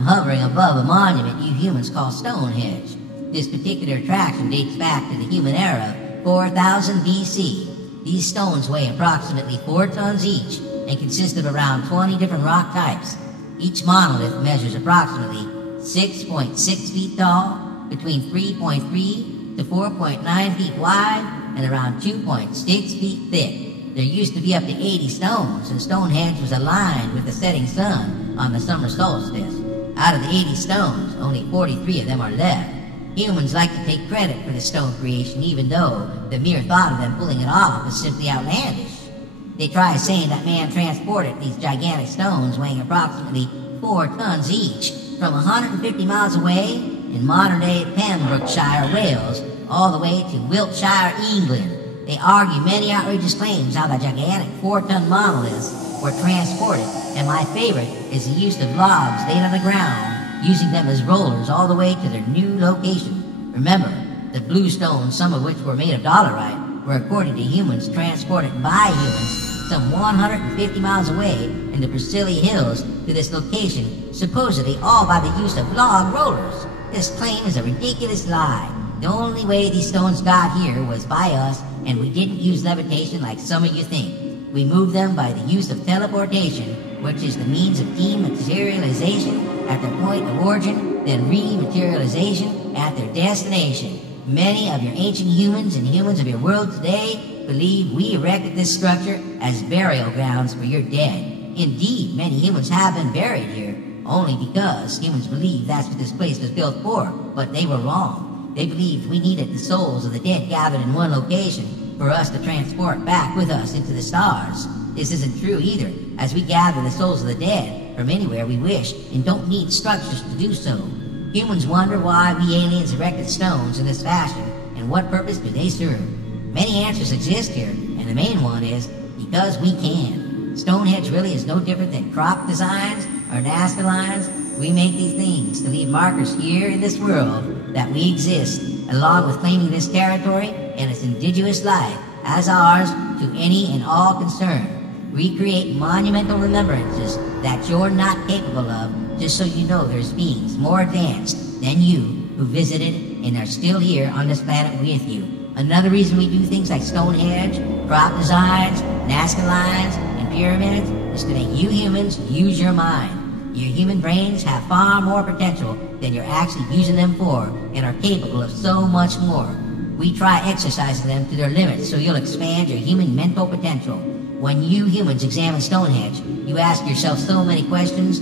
I'm hovering above a monument you humans call Stonehenge. This particular attraction dates back to the human era, 4000 BC. These stones weigh approximately 4 tons each and consist of around 20 different rock types. Each monolith measures approximately 6.6 feet tall, between 3.3 to 4.9 feet wide, and around 2.6 feet thick. There used to be up to 80 stones, and Stonehenge was aligned with the setting sun on the summer solstice. Out of the 80 stones, only 43 of them are left. Humans like to take credit for the stone creation, even though the mere thought of them pulling it off is simply outlandish. They try saying that man transported these gigantic stones weighing approximately 4 tons each from 150 miles away in modern-day Pembrokeshire, Wales, all the way to Wiltshire, England. They argue many outrageous claims how the gigantic 4-ton monoliths were transported, and my favorite is the use of logs laid on the ground, using them as rollers all the way to their new location. Remember, the blue stones, some of which were made of dolerite, were, according to humans, transported by humans some 150 miles away in the Priscilla Hills to this location, supposedly all by the use of log rollers. This claim is a ridiculous lie. The only way these stones got here was by us, and we didn't use levitation like some of you think. We moved them by the use of teleportation, which is the means of dematerialization at their point of origin, then rematerialization at their destination. Many of your ancient humans and humans of your world today believe we erected this structure as burial grounds for your dead. Indeed, many humans have been buried here, only because humans believe that's what this place was built for, but they were wrong. They believed we needed the souls of the dead gathered in one location for us to transport back with us into the stars. This isn't true either, as we gather the souls of the dead from anywhere we wish and don't need structures to do so. Humans wonder why we aliens erected stones in this fashion, and what purpose do they serve? Many answers exist here, and the main one is because we can. Stonehenge really is no different than crop designs or Nazca lines. We make these things to leave markers here in this world that we exist, along with claiming this territory and its indigenous life as ours to any and all concerned. We create monumental remembrances that you're not capable of, just so you know there's beings more advanced than you who visited and are still here on this planet with you. Another reason we do things like Stonehenge, crop designs, Nazca lines, and pyramids is to make you humans use your mind. Your human brains have far more potential than you're actually using them for and are capable of so much more. We try exercising them to their limits so you'll expand your human mental potential. When you humans examine Stonehenge, you ask yourself so many questions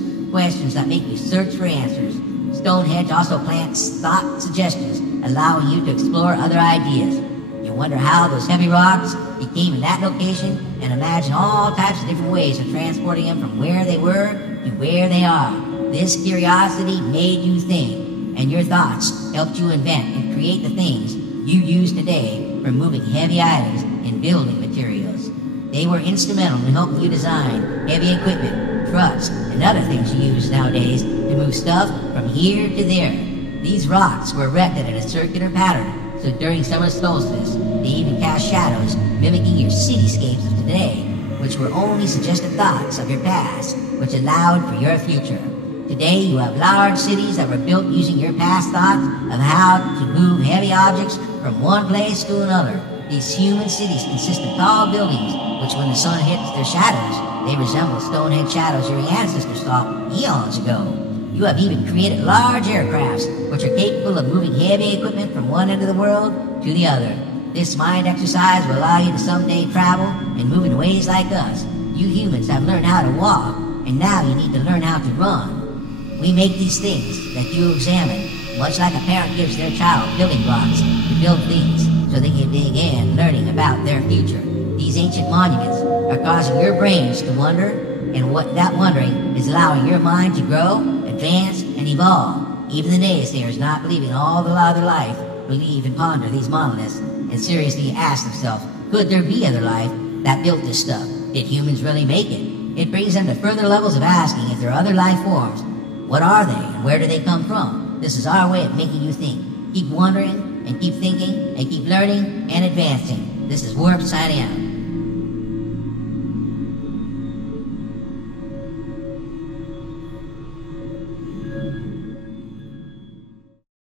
that make you search for answers. Stonehenge also plants thought suggestions, allowing you to explore other ideas. You wonder how those heavy rocks became in that location and imagine all types of different ways of transporting them from where they were to where they are. This curiosity made you think, and your thoughts helped you invent and create the things you use today for moving heavy items and building materials. They were instrumental in helping you design heavy equipment, trucks, and other things you use nowadays to move stuff from here to there. These rocks were erected in a circular pattern, so during summer solstice, they even cast shadows mimicking your cityscapes of today, which were only suggested thoughts of your past, which allowed for your future. Today, you have large cities that were built using your past thoughts of how to move heavy objects from one place to another. These human cities consist of tall buildings, which when the sun hits their shadows, they resemble Stonehenge shadows your ancestors saw eons ago. You have even created large aircrafts, which are capable of moving heavy equipment from one end of the world to the other. This mind exercise will allow you to someday travel and move in ways like us. You humans have learned how to walk, and now you need to learn how to run. We make these things that you examine, much like a parent gives their child building blocks to build things so they can begin learning about their future. These ancient monuments are causing your brains to wonder, and what that wondering is allowing your mind to grow, advance, and evolve. Even the naysayers not believing all the other life believe and ponder these monoliths and seriously ask themselves, could there be other life that built this stuff? Did humans really make it? It brings them to further levels of asking if there are other life forms. What are they and where do they come from? This is our way of making you think. Keep wondering and keep thinking and keep learning and advancing. This is Warp signing out.